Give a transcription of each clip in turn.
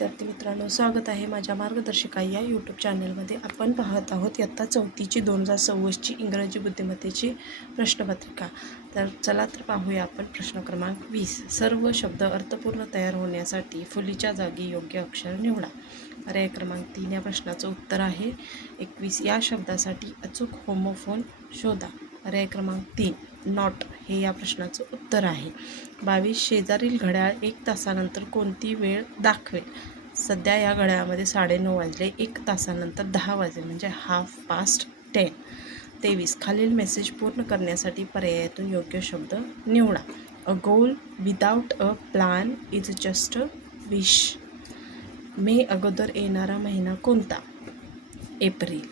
विद्यार्थी मित्रांनो, स्वागत आहे माझ्या मार्गदर्शिका या यूट्यूब चॅनलमध्ये. आपण पाहत आहोत इयत्ता 4थीची 2026ची इंग्रजी बुद्धिमत्तेची प्रश्नपत्रिका. तर चला तर पाहूया आपण प्रश्न क्रमांक 20. सर्व शब्द अर्थपूर्ण तयार होण्यासाठी फुलीच्या जागी योग्य अक्षर निवडा. पर्याय क्रमांक 3 या प्रश्नाचं उत्तर आहे. 21 या शब्दासाठी अचूक होमोफोन शोधा. पर्याय क्रमांक 3 नॉट हे या प्रश्नाचं उत्तर आहे. 22 शेजारील घड्याळ 1 तासानंतर कोणती वेळ दाखवेल. सध्या या घड्याळामध्ये 9:30 वाजले, 1 तासानंतर 10 वाजले म्हणजे 10:30. 23 खालील मेसेज पूर्ण करण्यासाठी पर्यायातून योग्य शब्द निवडा. A goal without a plan is just a wish. May अगोदर येणारा महिना कोणता? एप्रिल.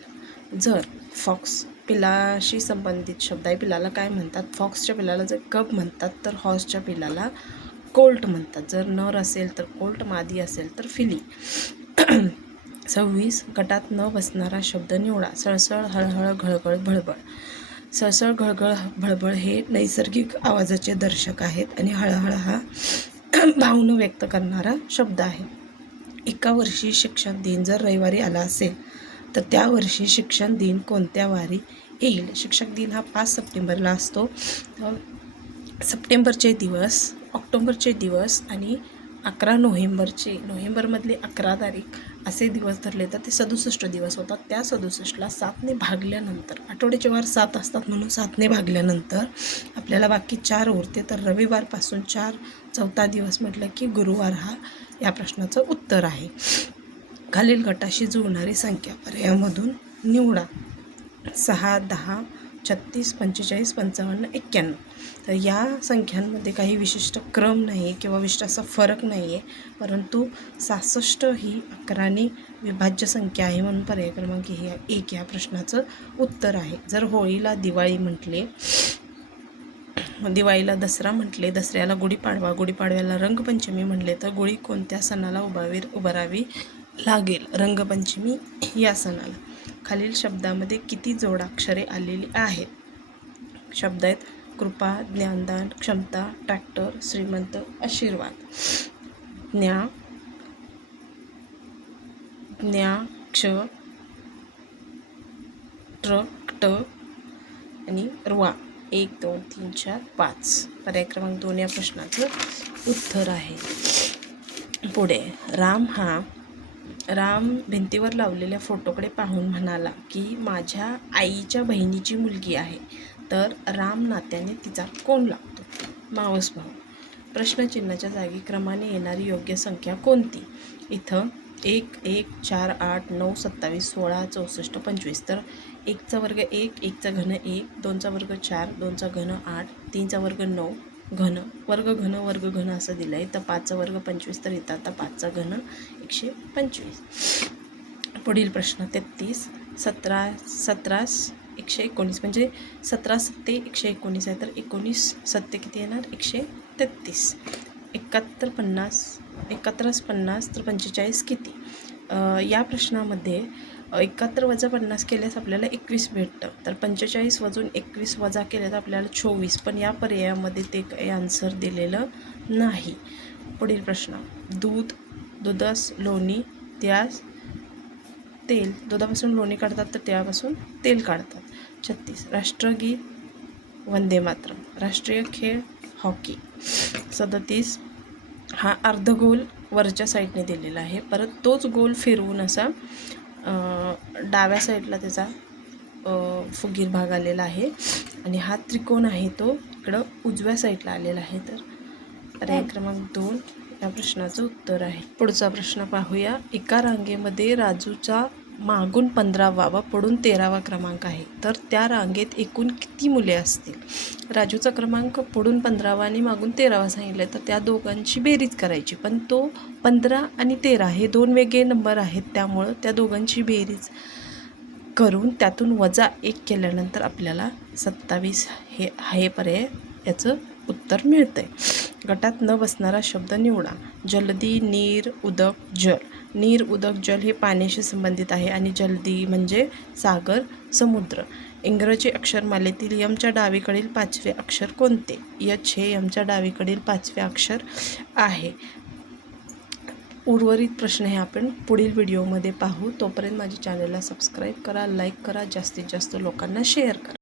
जर फॉक्स पिलाशी संबंधित शब्द आहे. पिलाला काय म्हणतात? फॉक्सच्या पिलाला जर कब म्हणतात तर हॉर्सच्या पिलाला कोल्ट म्हणतात. जर नर असेल तर कोल्ट, मादी असेल तर फिली. 26 गटात न बसणारा शब्द निवडा. सळसळ, हळहळ, घळघळ, भळबळ. सळसळ, घळघळ, भळबळ हे नैसर्गिक आवाजाचे दर्शक आहेत आणि हळहळ हा भावना व्यक्त करणारा शब्द आहे. एका वर्षी शिक्षण दिन जर रविवारी आला असेल तर त्या वर्षी शिक्षण दिन कोणत्या वारी येईल? शिक्षक दिन हा 5 सप्टेंबरला असतो. सप्टेंबरचे दिवस, ऑक्टोबरचे दिवस आणि 11 नोव्हेंबरमधले 11 तारीख असे दिवस धरले तर ते 67 दिवस होतात. त्या 67ला 7ने भागल्यानंतर, आठवड्याचे वार 7 असतात म्हणून 7ने भागल्यानंतर आपल्याला बाकी 4 उरते. तर रविवारपासून 4 चौथा दिवस म्हटलं की गुरुवार हा या प्रश्नाचं उत्तर आहे. खालील गटाशी जुळणारी संख्या पर्यायामधून निवडा. 6, 10, 36, 45, 55, 91. तर या संख्यांमध्ये काही विशिष्ट क्रम नाही आहे किंवा विशिष्ट असा फरक नाही आहे, परंतु 66 ही 11ने विभाज्य संख्या आहे म्हणून पर्याय क्रमांक 1 या प्रश्नाचं उत्तर आहे. जर होळीला दिवाळी म्हटले, दिवाळीला दसरा म्हटले, दसऱ्याला गुढीपाडवा, गुढीपाडव्याला रंगपंचमी म्हटले तर गुढी कोणत्या सणाला उभारावी लागेल? रंगपंचमी या सणाला. खालील शब्दामध्ये किती जोडाक्षरे आलेली आहेत? शब्द आहेत कृपा, ज्ञानदान, क्षमता, ट्रॅक्टर, श्रीमंत, आशीर्वाद. ज्ञा, क्ष, ट्र, ट आणि रवा. 1, 2, 3, 4, 5. पर्याय क्रमांक 2 या प्रश्नाचं उत्तर आहे. पुढे राम भिंतीवर लावलेल्या फोटोकडे पाहून म्हणाला की माझ्या आईच्या बहिणीची मुलगी आहे. तर राम नात्याने तिचा कोण लागतो? मावस भाऊ. प्रश्नचिन्हाच्या जागी क्रमाने येणारी योग्य संख्या कोणती? इथं 1, 1, 4, 8, 9, 27, 16, 64, 25. तर 1चा वर्ग 1, 1चा घन 1, 2चा वर्ग 4, 2चा घन 8, 3चा वर्ग 9, घन, वर्ग घन असं दिलं आहे. तर 5चा वर्ग 25. तर इथं आता 5चा घन 125. पुढील प्रश्न 33. 17 119 म्हणजे 17 सत्ते 119 आहे. तर 19 सत्ते किती येणार? 133. 71 50 तर 45 किती? या प्रश्नामध्ये 71 वजा 50 केल्यास आपल्याला 21 भेटतं. तर 45 वजून 21 वजा केल्यास आपल्याला 24. पण या पर्यायामध्ये ते काही आन्सर दिलेलं नाही. पुढील प्रश्न दुधास लोणी, त्यास तेल. दुधापासून लोणी काढतात तर त्यापासून तेल काढतात. 36 राष्ट्रगीत वंदे मातरम. राष्ट्रीय खेळ हॉकी. 37 हा अर्धगोल वरच्या साईडने दिलेला आहे. परत तोच गोल फिरवून असा डाव्या साईडला त्याचा फुगीर भाग आलेला आहे आणि हा त्रिकोण आहे तो इकडं उजव्या साईडला आलेला आहे. तर पर्याय क्रमांक 2 या प्रश्नाचं उत्तर आहे. पुढचा प्रश्न पाहूया. एका रांगेमध्ये राजूचा मागून 15वा व पुढून 13वा क्रमांक आहे. तर त्या रांगेत एकूण किती मुले असतील? राजूचा क्रमांक पुढून 15वा आणि मागून 13वा सांगितलं तर त्या दोघांची बेरीज करायची. पण तो 15 आणि 13 हे 2 वेगळे नंबर आहेत, त्यामुळं त्या दोघांची बेरीज करून त्यातून वजा 1 केल्यानंतर आपल्याला 27 हे पर्याय याचं उत्तर मिळतं आहे. गटात न बसणारा शब्द निवडा. जलदी, नीर, उदक, जल. नीर, उदक, जल हे पाण्याशी संबंधित आहे आणि जलदी म्हणजे सागर, समुद्र. इंग्रजी अक्षरमालेतील यमच्या डावीकडील 5वे अक्षर कोणते? यच हे यमच्या डावीकडील 5वे अक्षर आहे. उर्वरित प्रश्न हे आपण पुढील व्हिडिओमध्ये पाहू. तोपर्यंत माझ्या चॅनलला सबस्क्राईब करा, लाईक करा, जास्तीत जास्त लोकांना शेअर करा.